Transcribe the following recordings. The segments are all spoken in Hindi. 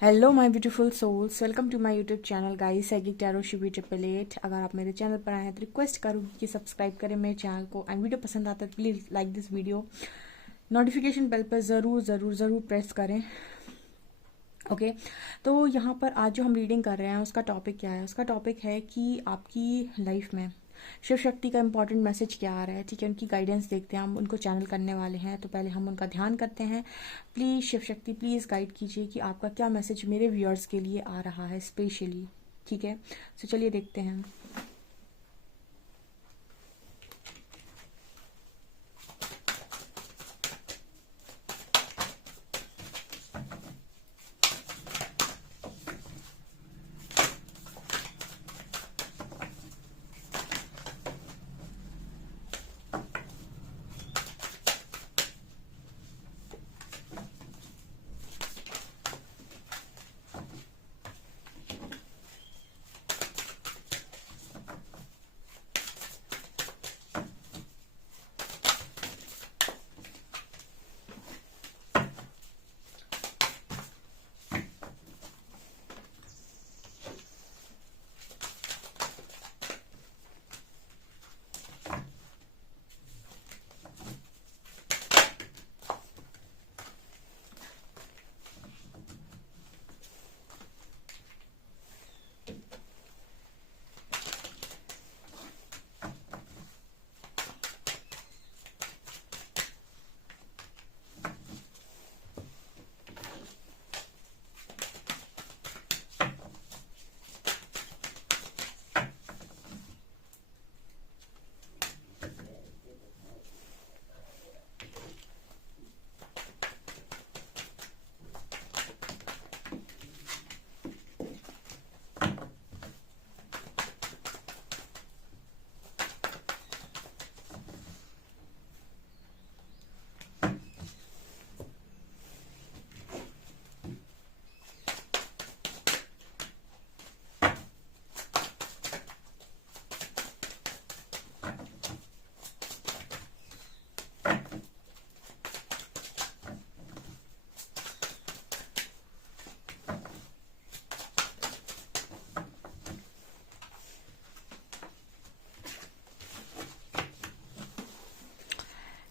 Hello my beautiful souls, welcome to my YouTube channel guys psychic tarot Shivi 888। अगर आप मेरे चैनल पर आए हैं तो रिक्वेस्ट करूँगी कि सब्सक्राइब करें मेरे चैनल को एंड वीडियो पसंद आता है तो please like this video. Notification bell पर ज़रूर ज़रूर ज़रूर प्रेस करें। ओके तो यहाँ पर आज जो हम रीडिंग कर रहे हैं उसका टॉपिक क्या है? उसका टॉपिक है कि आपकी लाइफ में शिव शक्ति का इंपॉर्टेंट मैसेज क्या आ रहा है। ठीक है, उनकी गाइडेंस देखते हैं, हम उनको चैनल करने वाले हैं। तो पहले हम उनका ध्यान करते हैं। Please Shiv Shakti please guide कीजिए कि आपका क्या मैसेज मेरे व्यूअर्स के लिए आ रहा है स्पेशली। ठीक है, तो चलिए देखते हैं।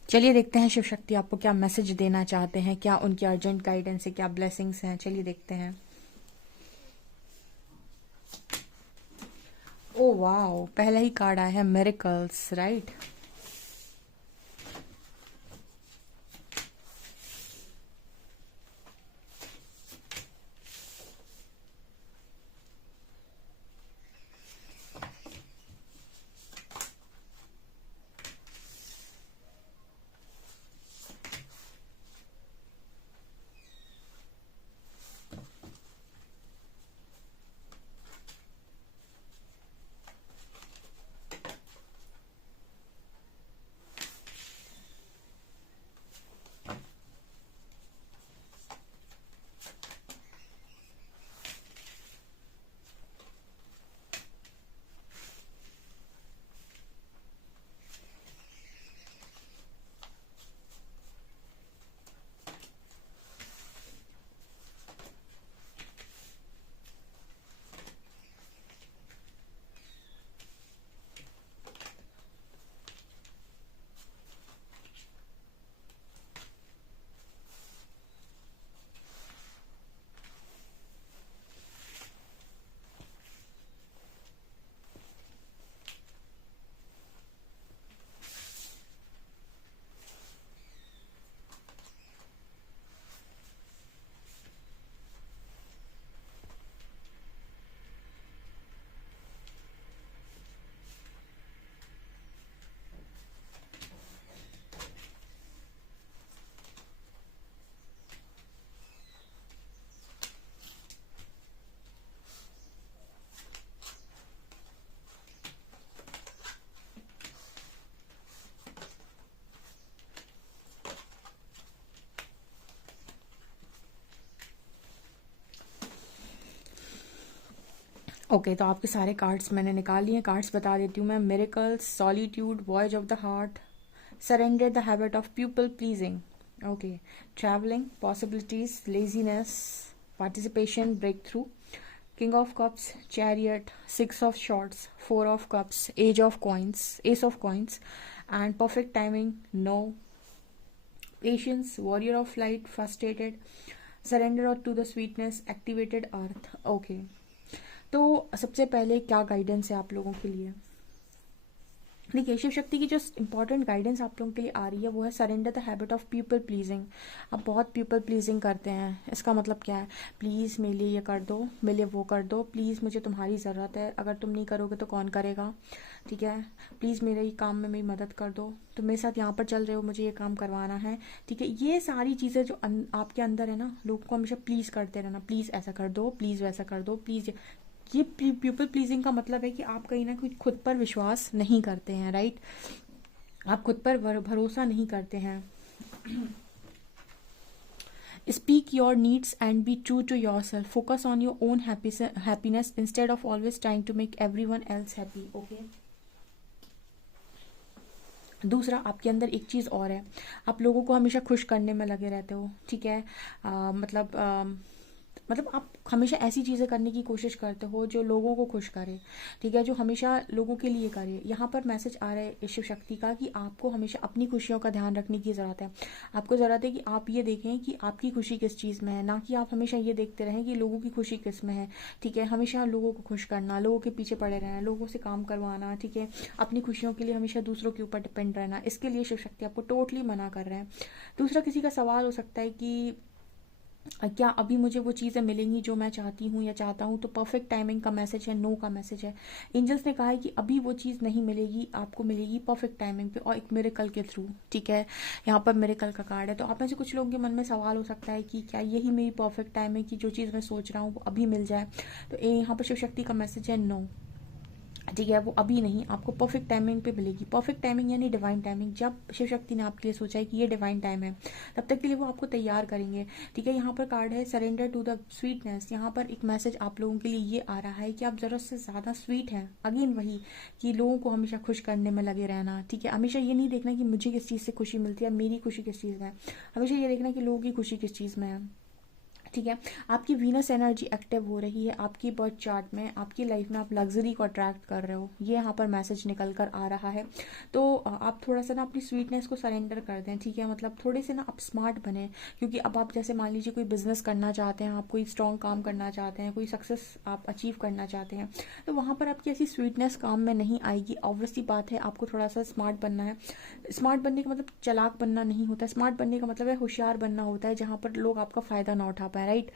चलिए देखते हैं शिव शक्ति आपको क्या मैसेज देना चाहते हैं, क्या उनकी अर्जेंट गाइडेंस है, क्या ब्लेसिंग्स हैं। चलिए देखते हैं। ओ वाओ, पहला ही कार्ड आया है मिरेकल्स, राइट। ओके तो आपके सारे कार्ड्स मैंने निकाल लिए। कार्ड्स बता देती हूँ मैं। Miracles, solitude, voyage of the heart, surrender the habit of people pleasing, okay, travelling, possibilities, laziness, participation, breakthrough. King of Cups, Chariot, Six of Swords, Four of Cups, Ace of Coins, and perfect timing, no. Patience, Warrior of Light, frustrated, surrender to the sweetness, activated earth. Okay. तो सबसे पहले क्या गाइडेंस है आप लोगों के लिए? देखिए, शिव शक्ति की जो इंपॉर्टेंट गाइडेंस आप लोगों के लिए आ रही है वो है surrender the habit of people pleasing. आप बहुत पीपल प्लीजिंग करते हैं। इसका मतलब क्या है? प्लीज़ मेरे लिए ये कर दो, मेरे लिए वो कर दो, प्लीज़ मुझे तुम्हारी ज़रूरत है, अगर तुम नहीं करोगे तो कौन करेगा, ठीक है, प्लीज़ मेरे ये काम में मेरी मदद कर दो, तुम मेरे साथ यहाँ पर चल रहे हो, मुझे ये काम करवाना है, ठीक है। ये सारी चीज़ें जो आपके अंदर है ना, लोगों को हमेशा प्लीज़ करते रहना, प्लीज़ ऐसा कर दो, प्लीज़ वैसा कर दो, प्लीज़। ये पीपल प्लीजिंग का मतलब है कि आप कहीं ना कहीं खुद पर विश्वास नहीं करते हैं, राइट? आप खुद पर भरोसा नहीं करते हैं। Speak your needs and be true to your self, focus on your own happiness instead of always trying to make everyone else happy. Okay. दूसरा, आपके अंदर एक चीज़ और है, आप लोगों को हमेशा खुश करने में लगे रहते हो, ठीक है। मतलब आप हमेशा ऐसी चीज़ें करने की कोशिश करते हो जो लोगों को खुश करे, ठीक है, जो हमेशा लोगों के लिए करे। यहाँ पर मैसेज आ रहा है शिव शक्ति का कि आपको हमेशा अपनी खुशियों का ध्यान रखने की ज़रूरत है। आपको ज़रूरत है कि आप ये देखें कि आपकी खुशी किस चीज़ में है, ना कि आप हमेशा ये देखते रहें कि लोगों की खुशी किस में है, ठीक है। हमेशा लोगों को खुश करना, लोगों के पीछे पड़े रहना, लोगों से काम करवाना, ठीक है, अपनी खुशियों के लिए हमेशा दूसरों के ऊपर डिपेंड रहना, इसके लिए शिव शक्ति आपको टोटली मना कर रहे हैं। दूसरा, किसी का सवाल हो सकता है कि क्या अभी मुझे वो चीज़ें मिलेंगी जो मैं चाहती हूँ या चाहता हूँ? तो परफेक्ट टाइमिंग का मैसेज है, नो का मैसेज है। एंजल्स ने कहा है कि अभी वो चीज़ नहीं मिलेगी, आपको मिलेगी परफेक्ट टाइमिंग पे और एक मिरेकल के थ्रू, ठीक है। यहाँ पर मिरेकल का कार्ड है। तो आप में से कुछ लोगों के मन में सवाल हो सकता है कि क्या यही मेरी परफेक्ट टाइम है कि जो चीज़ मैं सोच रहा हूँ वो अभी मिल जाए? तो यहाँ पर शिव शक्ति का मैसेज है नो, ठीक है, वो अभी नहीं, आपको परफेक्ट टाइमिंग पे मिलेगी। परफेक्ट टाइमिंग यानी डिवाइन टाइमिंग। जब शिव शक्ति ने आपके लिए सोचा है कि ये डिवाइन टाइम है, तब तक के लिए वो आपको तैयार करेंगे, ठीक है। यहाँ पर कार्ड है सरेंडर टू द स्वीटनेस। यहाँ पर एक मैसेज आप लोगों के लिए ये आ रहा है कि आप ज़रूरत से ज़्यादा स्वीट हैं। अगेन वही कि लोगों को हमेशा खुश करने में लगे रहना, ठीक है। हमेशा ये नहीं देखना कि मुझे किस चीज़ से खुशी मिलती है, मेरी खुशी किस चीज़ में है, हमेशा ये देखना कि लोगों की खुशी किस चीज़ में है, ठीक है। आपकी वीनस एनर्जी एक्टिव हो रही है आपकी बर्थ चार्ट में, आपकी लाइफ में आप लग्जरी को अट्रैक्ट कर रहे हो, ये यहाँ पर मैसेज निकल कर आ रहा है। तो आप थोड़ा सा ना अपनी स्वीटनेस को सरेंडर कर दें, ठीक है। मतलब थोड़े से ना आप स्मार्ट बने, क्योंकि अब आप जैसे मान लीजिए कोई बिजनेस करना चाहते हैं, आप कोई स्ट्रॉन्ग काम करना चाहते हैं, कोई सक्सेस आप अचीव करना चाहते हैं, तो वहाँ पर आपकी ऐसी स्वीटनेस काम में नहीं आएगी। ऑब्वियसली बात है, आपको थोड़ा सा स्मार्ट बनना है। स्मार्ट बनने का मतलब चालाक बनना नहीं होता, स्मार्ट बनने का मतलब है होशियार बनना होता है, जहाँ पर लोग आपका फ़ायदा ना उठा पाए, राइट।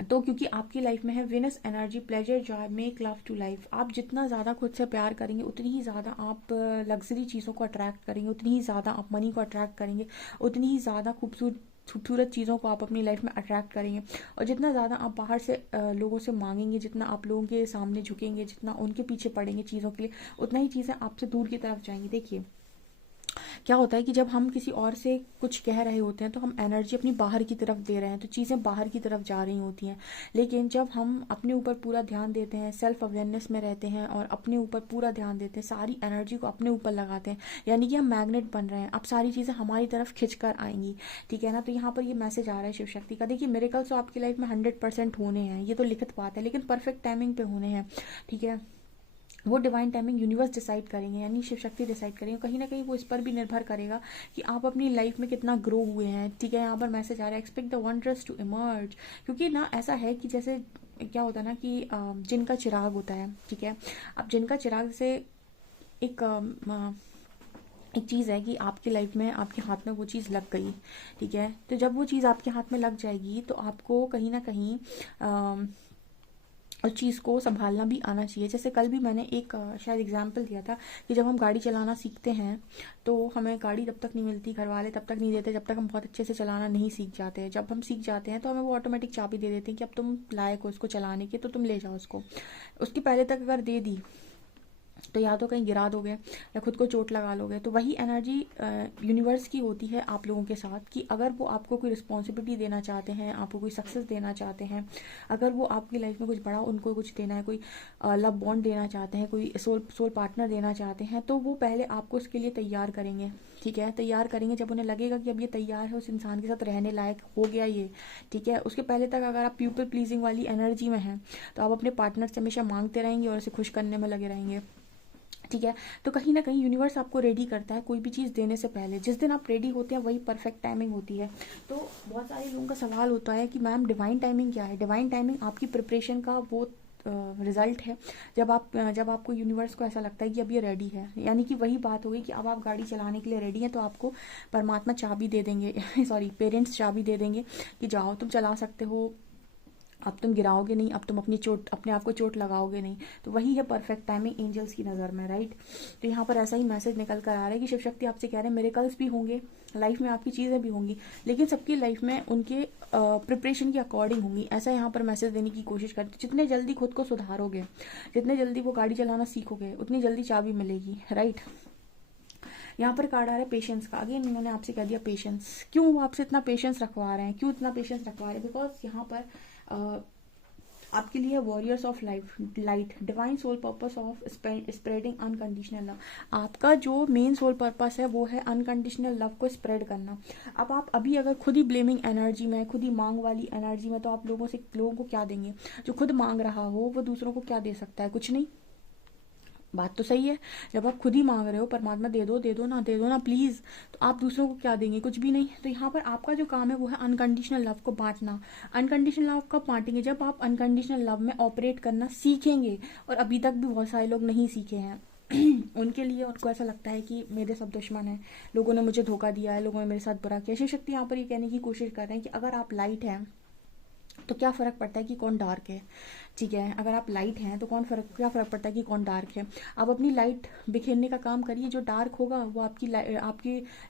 तो क्योंकि आपकी लाइफ में है Venus energy, pleasure, joy, make love to life. आप जितना ज़्यादा खुद से प्यार करेंगे उतनी ही ज़्यादा आप लग्जरी चीज़ों को अट्रैक्ट करेंगे, उतनी ही ज़्यादा आप मनी को अट्रैक्ट करेंगे, उतनी ही ज़्यादा खूबसूरत चीज़ों को आप अपनी लाइफ में अट्रैक्ट करेंगे। और जितना ज़्यादा आप बाहर से लोगों से मांगेंगे, जितना आप लोगों के सामने झुकेंगे, जितना उनके पीछे पड़ेंगे चीज़ों के लिए, उतना ही चीज़ें आपसे दूर की तरफ जाएंगी। देखिए, क्या होता है कि जब हम किसी और से कुछ कह रहे होते हैं तो हम एनर्जी अपनी बाहर की तरफ दे रहे हैं, तो चीज़ें बाहर की तरफ जा रही होती हैं। लेकिन जब हम अपने ऊपर पूरा ध्यान देते हैं, सेल्फ अवेयरनेस में रहते हैं और अपने ऊपर पूरा ध्यान देते हैं, सारी एनर्जी को अपने ऊपर लगाते हैं, यानी कि हम मैग्नेट बन रहे हैं। अब सारी चीज़ें हमारी तरफ खिंच कर आएंगी, ठीक है ना। तो यहाँ पर ये मैसेज आ रहा है शिव शक्ति का। देखिए, मिरेकल्स तो आपकी लाइफ में 100% होने हैं, ये तो लिखित बात है, लेकिन परफेक्ट टाइमिंग पे होने हैं, ठीक है। वो डिवाइन टाइमिंग यूनिवर्स डिसाइड करेंगे, यानी शिव शक्ति डिसाइड करेंगे। कहीं ना कहीं वो इस पर भी निर्भर करेगा कि आप अपनी लाइफ में कितना ग्रो हुए हैं, ठीक है। यहाँ पर मैसेज आ रहा है expect the wonders to emerge, क्योंकि ना ऐसा है कि जैसे क्या होता है ना कि जिनका चिराग होता है, ठीक है। अब जिनका चिराग से एक एक चीज़ है कि आपकी लाइफ में आपके हाथ में वो चीज़ लग गई, ठीक है। तो जब वो चीज़ आपके हाथ में लग जाएगी तो आपको कहीं ना कहीं उस चीज़ को संभालना भी आना चाहिए। जैसे कल भी मैंने एक शायद एग्जाम्पल दिया था कि जब हम गाड़ी चलाना सीखते हैं तो हमें गाड़ी तब तक नहीं मिलती, घर वाले तब तक नहीं देते जब तक हम बहुत अच्छे से चलाना नहीं सीख जाते हैं। जब हम सीख जाते हैं तो हमें वो ऑटोमेटिक चाबी दे देते हैं कि अब तुम लायक हो इसको चलाने की, तो तुम ले जाओ उसको। उसके पहले तक अगर दे दी तो या तो कहीं गिरा दोगे या खुद को चोट लगा लोगे। तो वही एनर्जी यूनिवर्स की होती है आप लोगों के साथ, कि अगर वो आपको कोई रिस्पॉन्सिबिलिटी देना चाहते हैं, आपको कोई सक्सेस देना चाहते हैं, अगर वो आपकी लाइफ में कुछ बड़ा उनको कुछ देना है, कोई लव बॉन्ड देना चाहते हैं, कोई सोल पार्टनर देना चाहते हैं, तो वो पहले आपको उसके लिए तैयार करेंगे। ठीक है, तैयार करेंगे जब उन्हें लगेगा कि अब ये तैयार है उस इंसान के साथ रहने लायक हो गया ये। ठीक है, उसके पहले तक अगर आप पीपल प्लीजिंग वाली एनर्जी में हैं तो आप अपने पार्टनर से हमेशा मांगते रहेंगे और उसे खुश करने में लगे रहेंगे। ठीक है, तो कहीं ना कहीं यूनिवर्स आपको रेडी करता है कोई भी चीज़ देने से पहले। जिस दिन आप रेडी होते हैं वही परफेक्ट टाइमिंग होती है। तो बहुत सारे लोगों का सवाल होता है कि मैम डिवाइन टाइमिंग क्या है? डिवाइन टाइमिंग आपकी प्रिपरेशन का वो रिजल्ट है जब आपको यूनिवर्स को ऐसा लगता है कि अब ये रेडी है। यानी कि वही बात हो गई कि अब आप गाड़ी चलाने के लिए रेडी हैं, तो आपको परमात्मा चाबी दे देंगे सॉरी, पेरेंट्स चाबी दे देंगे कि जाओ तुम चला सकते हो, अब तुम गिराओगे नहीं, अब तुम अपने आप को चोट लगाओगे नहीं। तो वही है परफेक्ट टाइमिंग एंजल्स की नज़र में, राइट। तो यहाँ पर ऐसा ही मैसेज निकल कर आ रहा है कि शिव शक्ति आपसे कह रहे हैं मिरेकल्स भी होंगे लाइफ में, आपकी चीज़ें भी होंगी, लेकिन सबकी लाइफ में उनके प्रिपरेशन के अकॉर्डिंग होंगी। ऐसा यहाँ पर मैसेज देने की कोशिश करते, जितने जल्दी खुद को सुधारोगे, जितने जल्दी वो गाड़ी चलाना सीखोगे, उतनी जल्दी चाबी मिलेगी, राइट। यहाँ पर कार्ड आ रहा है पेशेंस का। अगेन इन्होंने आपसे कह दिया पेशेंस। क्यों वो आपसे इतना पेशेंस रखवा रहे हैं, क्यों इतना पेशेंस रखवा रहे हैं? बिकॉज यहाँ पर आपके लिए warriors of light, divine soul purpose of spreading unconditional love. आपका जो मेन सोल पर्पस है वो है अनकंडीशनल लव को स्प्रेड करना। अब आप अभी अगर खुद ही ब्लेमिंग एनर्जी में, खुद ही मांग वाली एनर्जी में, तो आप लोगों को क्या देंगे? जो खुद मांग रहा हो वो दूसरों को क्या दे सकता है? कुछ नहीं। बात तो सही है, जब आप खुद ही मांग रहे हो परमात्मा दे दो, दे दो ना, दे दो ना प्लीज, तो आप दूसरों को क्या देंगे? कुछ भी नहीं। तो यहाँ पर आपका जो काम है वो है अनकंडीशनल लव को बांटना। अनकंडीशनल लव कब बांटेंगे? जब आप अनकंडीशनल लव में ऑपरेट करना सीखेंगे। और अभी तक भी बहुत सारे लोग नहीं सीखे हैं उनके लिए, उनको ऐसा लगता है कि मेरे सब दुश्मन हैं, लोगों ने मुझे धोखा दिया है, लोगों ने मेरे साथ बुरा किया। शिव शक्ति यहाँ पर ये कहने की कोशिश कर रहे हैं कि अगर आप लाइट हैं तो क्या फ़र्क पड़ता है कि कौन डार्क है? ठीक है, अगर आप लाइट हैं तो क्या फ़र्क पड़ता है कि कौन डार्क है? आप अपनी लाइट बिखेरने का काम करिए। जो डार्क होगा वो आपकी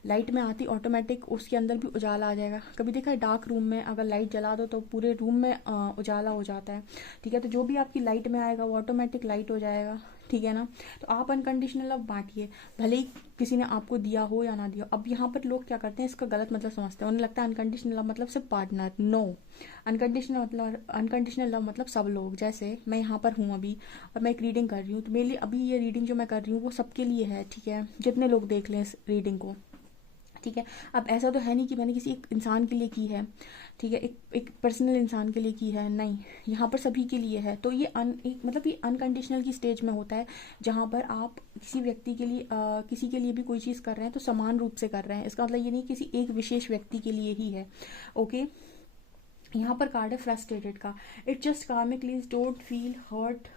लाइट में आती ऑटोमेटिक उसके अंदर भी उजाला आ जाएगा। कभी देखा है डार्क रूम में अगर लाइट जला दो तो पूरे रूम में उजाला हो जाता है। ठीक है, तो जो भी आपकी लाइट में आएगा वो ऑटोमेटिक लाइट हो जाएगा। ठीक है ना? तो आप अनकंडीशनल लव बांटिए, भले ही किसी ने आपको दिया हो या ना दिया हो। अब यहाँ पर लोग क्या करते हैं, इसका गलत मतलब समझते हैं। उन्हें लगता है अनकंडीशनल लव मतलब सिर्फ पार्टनर। नो, अनकंडीशनल लव मतलब सब लोग। जैसे मैं यहाँ पर हूँ अभी और मैं एक रीडिंग कर रही हूँ, तो मेरे लिए अभी ये रीडिंग जो मैं कर रही हूँ वो सबके लिए है। ठीक है, जितने लोग देख लें इस रीडिंग को। ठीक है, अब ऐसा तो है नहीं कि मैंने किसी एक इंसान के लिए की है। ठीक है, एक पर्सनल इंसान के लिए की है, नहीं, यहाँ पर सभी के लिए है। तो ये मतलब ये अनकंडीशनल की स्टेज में होता है, जहाँ पर आप किसी व्यक्ति के लिए किसी के लिए भी कोई चीज़ कर रहे हैं तो समान रूप से कर रहे हैं। इसका मतलब ये नहीं किसी एक विशेष व्यक्ति के लिए ही है। ओके, यहाँ पर कार्ड है फ्रस्ट्रेटेड का। It just karmically don't feel heart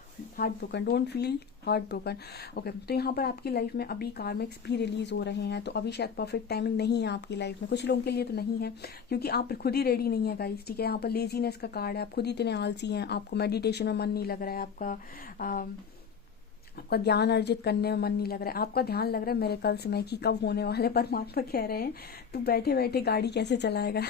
broken, don't feel heart broken. Okay, तो यहाँ पर आपकी लाइफ में अभी कार्मिक्स भी रिलीज हो रहे हैं, तो अभी शायद परफेक्ट टाइमिंग नहीं है आपकी लाइफ में। कुछ लोगों के लिए तो नहीं है क्योंकि आप खुद ही रेडी नहीं है गाइस। ठीक है, यहाँ पर लेजीनेस का कार्ड है। आप खुद ही इतने आलसी हैं, आपको मेडिटेशन में मन नहीं लग रहा है, आपका ज्ञान अर्जित करने में मन नहीं लग रहा है, आपका ध्यान लग रहा है मिरेकल्स में कि कब होने वाले। परमात्मा कह रहे हैं तू बैठे बैठे गाड़ी कैसे चलाएगा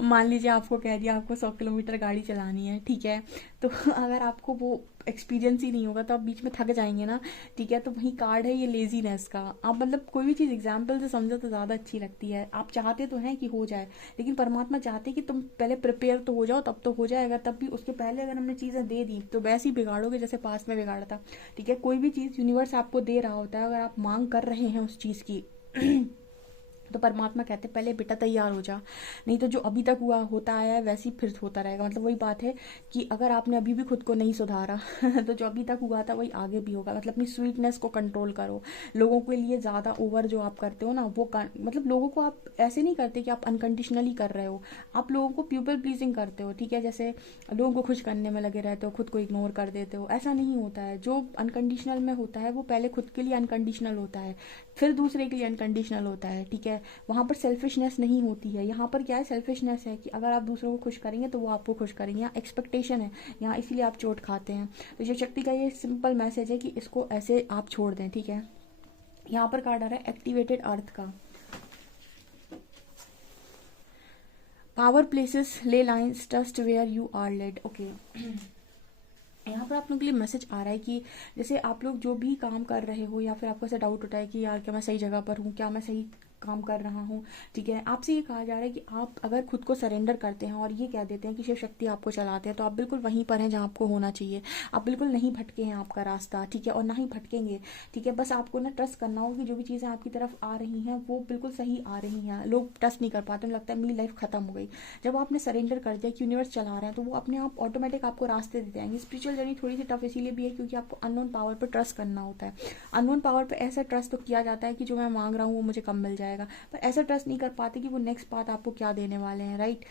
मान लीजिए आपको कह दिया आपको 100 किलोमीटर गाड़ी चलानी है। ठीक है, तो अगर आपको वो एक्सपीरियंस ही नहीं होगा तो आप बीच में थक जाएंगे ना। ठीक है, तो वही कार्ड है ये लेजीनेस का। आप मतलब कोई भी चीज़ एग्जाम्पल से समझो तो ज़्यादा अच्छी लगती है। आप चाहते तो हैं कि हो जाए, लेकिन परमात्मा चाहते कि तुम पहले प्रिपेयर तो हो जाओ, तब तो हो जाएगा। तब भी उसके पहले अगर हमने चीज़ें दे दी तो वैसे ही बिगाड़ोगे जैसे पास में बिगाड़ा था। ठीक है, कोई भी चीज़ यूनिवर्स आपको दे रहा होता है, अगर आप मांग कर रहे हैं उस चीज़ की तो परमात्मा कहते हैं पहले बेटा तैयार हो जा, नहीं तो जो अभी तक हुआ होता आया है वैसे ही फिर होता रहेगा। मतलब वही बात है कि अगर आपने अभी भी खुद को नहीं सुधारा तो जो अभी तक हुआ था वही आगे भी होगा। मतलब अपनी स्वीटनेस को कंट्रोल करो। लोगों के लिए ज़्यादा ओवर जो आप करते हो ना वो मतलब लोगों को आप ऐसे नहीं करते कि आप अनकंडीशनली कर रहे हो, आप लोगों को पीपल प्लीजिंग करते हो। ठीक है, जैसे लोगों को खुश करने में लगे रहते हो, खुद को इग्नोर कर देते हो। ऐसा नहीं होता है। जो अनकंडीशनल में होता है वो पहले खुद के लिए अनकंडीशनल होता है, फिर दूसरे के लिए अनकंडीशनल होता है। ठीक है, वहाँ पर सेल्फिशनेस नहीं होती है। यहाँ पर क्या है, सेल्फिशनेस है कि अगर आप दूसरों को खुश करेंगे तो वो आपको खुश करेंगे। यहाँ एक्सपेक्टेशन है, यहाँ इसीलिए आप चोट खाते हैं। तो ये शक्ति का ये सिंपल मैसेज है कि इसको ऐसे आप छोड़ दें। ठीक है, यहाँ पर कार्ड आ रहा है एक्टिवेटेड अर्थ का। Power places ley lines trust where you are led. Okay, यहाँ पर आप लोगों के लिए मैसेज आ रहा है कि जैसे आप लोग जो भी काम कर रहे हो या फिर आपको ऐसा डाउट होता है कि यार क्या मैं सही जगह पर हूँ, क्या मैं सही काम कर रहा हूँ, ठीक है, आपसे ये कहा जा रहा है कि आप अगर खुद को सरेंडर करते हैं और ये कह देते हैं कि शिव शक्ति आपको चलाते हैं, तो आप बिल्कुल वहीं पर हैं जहाँ आपको होना चाहिए। आप बिल्कुल नहीं भटके हैं आपका रास्ता, ठीक है, और ना ही भटकेंगे, ठीक है। बस आपको ना ट्रस्ट करना होगा कि जो भी चीज़ें आपकी तरफ आ रही हैं वो बिल्कुल सही आ रही हैं। लोग ट्रस्ट नहीं कर पाते, उन्हें लगता है मेरी लाइफ खत्म हो गई। जब आपने सरेंडर कर दिया कि यूनिवर्स चला रहे हैं, तो वो अपने आप ऑटोमेटिक आपको रास्ते देते आएंगे। स्पिरिचुअल जर्नी थोड़ी सी टफ इसीलिए भी है क्योंकि आपको अननोन पावर पर ट्रस्ट करना होता है। अननोन पावर पर ऐसा ट्रस्ट तो किया जाता है कि जो मैं मांग रहा हूँ वो मुझे कब मिल जाएगा, पर ऐसा ट्रस्ट नहीं कर पाते कि वो नेक्स्ट बात आपको क्या देने वाले हैं, राइट।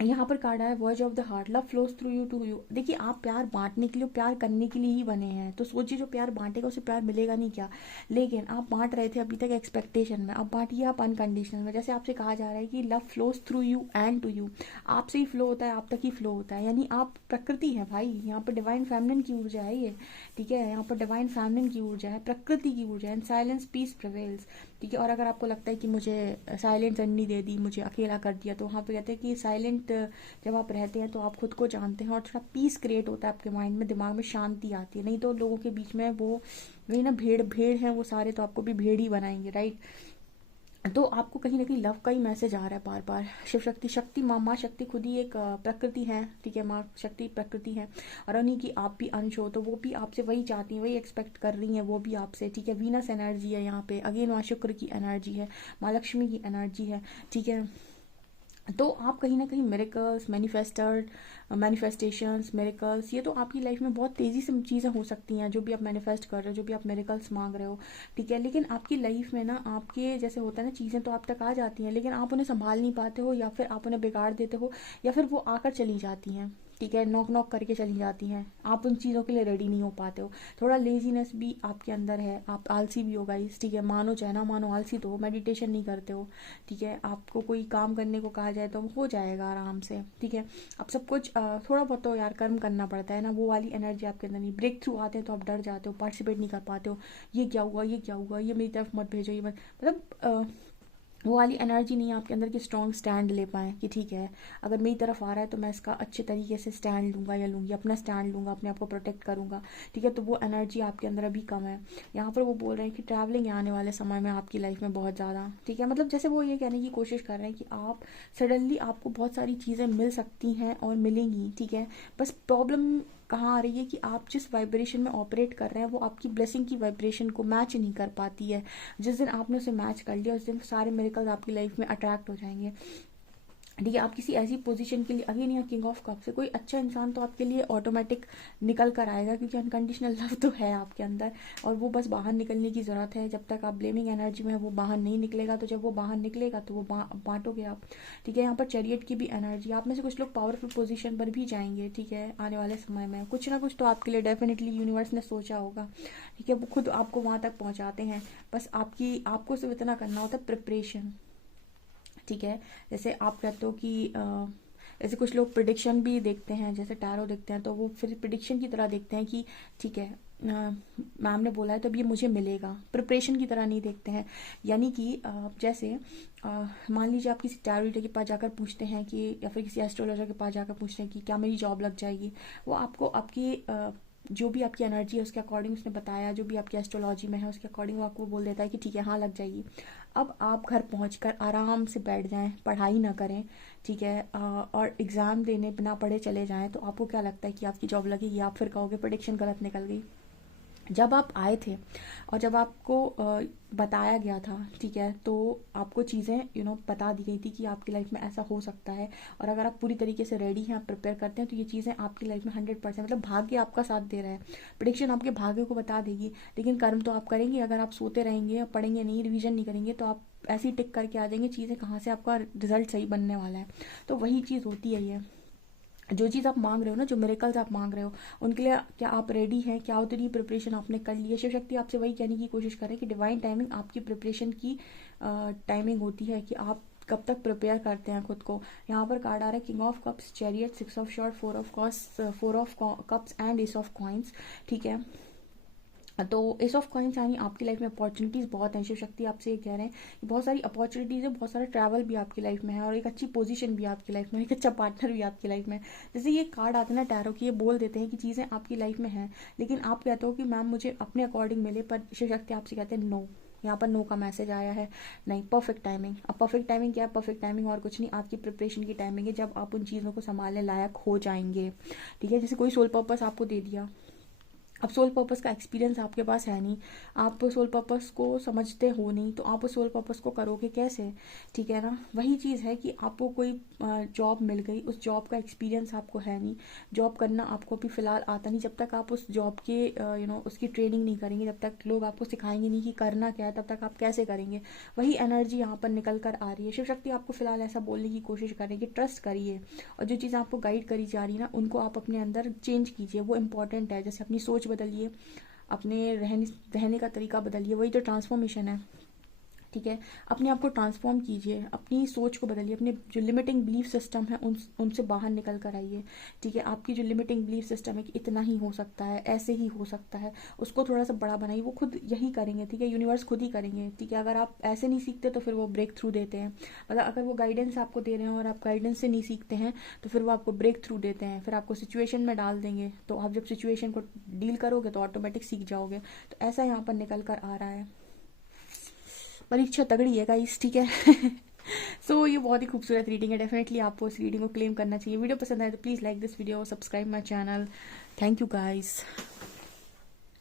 यहाँ पर कार्ड है voice of the heart, love flows through you to you. देखिए आप प्यार बांटने के लिए, प्यार करने के लिए ही बने हैं, तो सोचिए जो प्यार बांटेगा उसे प्यार मिलेगा नहीं क्या। लेकिन आप बांट रहे थे अभी तक एक्सपेक्टेशन में, अब बांटिए आप अनकंडीशनल में। जैसे आपसे कहा जा रहा है कि love flows through you and to you, आपसे ही फ्लो होता है, आप तक ही फ्लो होता है, यानी आप प्रकृति है भाई। यहाँ पर डिवाइन फेमिनिन की ऊर्जा है ये, ठीक है, यहाँ पर डिवाइन फेमिनिन की ऊर्जा है, प्रकृति की ऊर्जा है। एंड साइलेंस पीस प्रिवेल्स, ठीक है। और अगर आपको लगता है कि मुझे साइलेंट अन्नी दे दी, मुझे अकेला कर दिया, तो वहाँ पे कहते हैं कि साइलेंट जब आप रहते हैं तो आप खुद को जानते हैं और थोड़ा पीस क्रिएट होता है आपके माइंड में, दिमाग में शांति आती है। नहीं तो लोगों के बीच में वो वही ना, भेड़ भेड़ है वो सारे, तो आपको भी भेड़ ही बनाएंगे, राइट। तो आपको कहीं ना कहीं लव का ही मैसेज आ रहा है बार बार। शिव शक्ति, शक्ति माँ शक्ति खुद ही एक प्रकृति है, ठीक है, माँ शक्ति प्रकृति है, और उन्हीं की आप भी अंश हो, तो वो भी आपसे वही चाहती हैं, वही एक्सपेक्ट कर रही हैं वो भी आपसे, ठीक है। वीनस एनर्जी है यहाँ पे, अगेन माँ शुक्र की एनर्जी है, माँ लक्ष्मी की एनर्जी है, ठीक है। तो आप कहीं ना कहीं मिरेकल्स, मैनिफेस्टेशंस, मिरेकल्स, ये तो आपकी लाइफ में बहुत तेज़ी से चीज़ें हो सकती हैं, जो भी आप मैनिफेस्ट कर रहे हो, जो भी आप मिरेकल्स मांग रहे हो, ठीक है। लेकिन आपकी लाइफ में ना, आपके जैसे होता है ना, चीज़ें तो आप तक आ जाती हैं लेकिन आप उन्हें संभाल नहीं पाते हो, या फिर आप उन्हें बिगाड़ देते हो, या फिर वो आकर चली जाती हैं, ठीक है, नॉक नॉक करके चली जाती हैं। आप उन चीज़ों के लिए रेडी नहीं हो पाते हो। थोड़ा लेजीनेस भी आपके अंदर है, आप आलसी भी हो गाइस, ठीक है, मानो चाहे ना मानो, आलसी तो हो, मेडिटेशन नहीं करते हो, ठीक है। आपको कोई काम करने को कहा जाए तो हो जाएगा आराम से, ठीक है। अब सब कुछ थोड़ा बहुत तो यार कर्म करना पड़ता है ना, वो वाली एनर्जी आपके अंदर नहीं। ब्रेक थ्रू आते हैं तो आप डर जाते हो, पार्टिसिपेट नहीं कर पाते हो, ये क्या हुआ, ये क्या हुआ, ये मेरी तरफ मत भेजो, ये मत, मतलब वो वाली एनर्जी नहीं आपके अंदर की स्ट्रॉन्ग स्टैंड ले पाए कि ठीक है, अगर मेरी तरफ आ रहा है तो मैं इसका अच्छे तरीके से स्टैंड लूँगा या लूँगी, अपना स्टैंड लूँगा, अपने आप को प्रोटेक्ट करूँगा, ठीक है। तो वो एनर्जी आपके अंदर अभी कम है। यहाँ पर वो बोल रहे हैं कि ट्रैवलिंग आने वाले समय में आपकी लाइफ में बहुत ज़्यादा, ठीक है, मतलब जैसे वो ये कहने की कोशिश कर रहे हैं कि आप सडनली आपको बहुत सारी चीज़ें मिल सकती हैं और मिलेंगी, ठीक है। बस प्रॉब्लम कहाँ आ रही है कि आप जिस वाइब्रेशन में ऑपरेट कर रहे हैं वो आपकी ब्लेसिंग की वाइब्रेशन को मैच नहीं कर पाती है। जिस दिन आपने उसे मैच कर लिया उस दिन सारे मिरेकल्स आपकी लाइफ में अट्रैक्ट हो जाएंगे, ठीक है। आप किसी ऐसी पोजीशन के लिए, अगेन यहाँ किंग ऑफ कप से कोई अच्छा इंसान तो आपके लिए ऑटोमेटिक निकल कर आएगा, क्योंकि अनकंडीशनल लव तो है आपके अंदर, और वो बस बाहर निकलने की ज़रूरत है। जब तक आप ब्लेमिंग एनर्जी में है वो बाहर नहीं निकलेगा, तो जब वो बाहर निकलेगा तो वो बांटोगे आप, ठीक है। यहाँ पर चैरियट की भी एनर्जी, आप में से कुछ लोग पावरफुल पोजीशन पर भी जाएंगे, ठीक है, आने वाले समय में कुछ ना कुछ तो आपके लिए डेफिनेटली यूनिवर्स ने सोचा होगा, ठीक है। वो खुद आपको वहाँ तक पहुँचाते हैं, बस आपको सिर्फ इतना करना होता है, प्रिपरेशन, ठीक है। जैसे आप कहते हो कि जैसे कुछ लोग प्रिडिक्शन भी देखते हैं, जैसे टैरो देखते हैं, तो वो फिर प्रिडिक्शन की तरह देखते हैं कि ठीक है, मैम ने बोला है तो अब ये मुझे मिलेगा, प्रिपरेशन की तरह नहीं देखते हैं। यानी कि जैसे मान लीजिए आप किसी टैरो रीडर के पास जाकर पूछते हैं कि, या फिर किसी एस्ट्रोलॉजर के पास जाकर पूछते हैं कि क्या मेरी जॉब लग जाएगी, वो आपको आपकी जो भी आपकी एनर्जी है उसके अकॉर्डिंग उसने बताया, जो भी आपकी एस्ट्रोलॉजी में है उसके अकॉर्डिंग वो आपको बोल देता है कि ठीक है हाँ लग जाएगी। अब आप घर पहुंचकर आराम से बैठ जाएं, पढ़ाई ना करें, ठीक है, और एग्ज़ाम देने बिना पढ़े चले जाएं, तो आपको क्या लगता है कि आपकी जॉब लगेगी? आप फिर कहोगे प्रेडिक्शन गलत निकल गई। जब आप आए थे और जब आपको बताया गया था, ठीक है, तो आपको चीज़ें बता दी गई थी कि आपकी लाइफ में ऐसा हो सकता है, और अगर आप पूरी तरीके से रेडी हैं, आप प्रिपेयर करते हैं, तो ये चीज़ें आपकी लाइफ में 100%, मतलब भाग्य आपका साथ दे रहा है। प्रेडिक्शन आपके भाग्य को बता देगी, लेकिन कर्म तो आप करेंगे। अगर आप सोते रहेंगे, पढ़ेंगे नहीं, रिविजन नहीं करेंगे, तो आप ऐसे ही टिक करके आ जाएंगे, चीज़ें कहाँ से आपका रिजल्ट सही बनने वाला है। तो वही चीज़ होती है ये, जो चीज़ आप मांग रहे हो ना, जो मिरेकल्स आप मांग रहे हो, उनके लिए क्या आप रेडी हैं? क्या उतनी प्रिपरेशन आपने कर ली है? शिव शक्ति आपसे वही कहने की कोशिश करें कि डिवाइन टाइमिंग आपकी प्रिपरेशन की टाइमिंग होती है, कि आप कब तक प्रिपेयर करते हैं खुद को। यहाँ पर कार्ड आ रहा है king of cups, chariot, 6 of short, 4 of cups and S of coins, ठीक है। तो एस ऑफ कॉइंस यानी आपकी लाइफ में अपॉर्चुनिटीज़ बहुत हैं। शिव शक्ति आपसे ये कह रहे हैं कि बहुत सारी अपॉर्चुनिटीज़ है, बहुत सारा ट्रैवल भी आपकी लाइफ में है, और एक अच्छी पोजीशन भी आपकी लाइफ में, एक अच्छा पार्टनर भी आपकी लाइफ में है। जैसे ये कार्ड आते हैं ना टैरो की, ये बोल देते हैं कि चीज़ें आपकी लाइफ में हैं, लेकिन आप कहते हो कि मैम मुझे अपने अकॉर्डिंग मिले, पर शिव शक्ति आपसे कहते हैं नो। यहाँ पर नो का मैसेज आया है। नहीं, परफेक्ट टाइमिंग। अब परफेक्ट टाइमिंग क्या है? परफेक्ट टाइमिंग और कुछ नहीं, आपकी प्रिपरेशन की टाइमिंग है, जब आप उन चीज़ों को संभालने लायक हो जाएंगे। ठीक है, जैसे कोई सोल पर्पस आपको दे दिया, अब सोल पर्पस का एक्सपीरियंस आपके पास है नहीं, आप सोल पर्पस को समझते हो नहीं, तो आप उस सोल पर्पस को करोगे कैसे? ठीक है ना, वही चीज़ है कि आपको कोई जॉब मिल गई, उस जॉब का एक्सपीरियंस आपको है नहीं, जॉब करना आपको अभी फ़िलहाल आता नहीं, जब तक आप उस जॉब के उसकी ट्रेनिंग नहीं करेंगे, जब तक लोग आपको सिखाएंगे नहीं कि करना क्या है, तब तक आप कैसे करेंगे? वही एनर्जी यहाँ पर निकल कर आ रही है। शिव शक्ति आपको फ़िलहाल ऐसा बोलने की कोशिश करेंगे, ट्रस्ट करिए, और जो चीज़ आपको गाइड करी जा रही है ना, उनको आप अपने अंदर चेंज कीजिए, वो इंपॉर्टेंट है। जैसे अपनी सोच बदलिए, अपने रहने का तरीका बदलिए, वही तो ट्रांसफॉर्मेशन है। ठीक है, अपने आप को ट्रांसफॉर्म कीजिए, अपनी सोच को बदलिए, अपने जो लिमिटिंग बिलीफ सिस्टम है उनसे बाहर निकल कर आइए। ठीक है, आपकी जो लिमिटिंग बिलीफ सिस्टम है कि इतना ही हो सकता है, ऐसे ही हो सकता है, उसको थोड़ा सा बड़ा बनाइए, वो खुद यही करेंगे। ठीक है, यूनिवर्स खुद ही करेंगे। ठीक है, अगर आप ऐसे नहीं सीखते तो फिर वो ब्रेक थ्रू देते हैं, मतलब अगर वो गाइडेंस आपको दे रहे हैं और आप गाइडेंस से नहीं सीखते हैं, तो फिर वो आपको ब्रेक थ्रू देते हैं, फिर आपको सिचुएशन में डाल देंगे, तो आप जब सिचुएशन को डील करोगे तो ऑटोमेटिक सीख जाओगे। तो ऐसा यहाँ पर निकल कर आ रहा है। परीक्षा तगड़ी है गाइस, ठीक है। सो ये बहुत ही खूबसूरत रीडिंग है, डेफिनेटली आपको इस रीडिंग को क्लेम करना चाहिए। वीडियो पसंद आए तो please like this video, subscribe my channel. Thank you guys.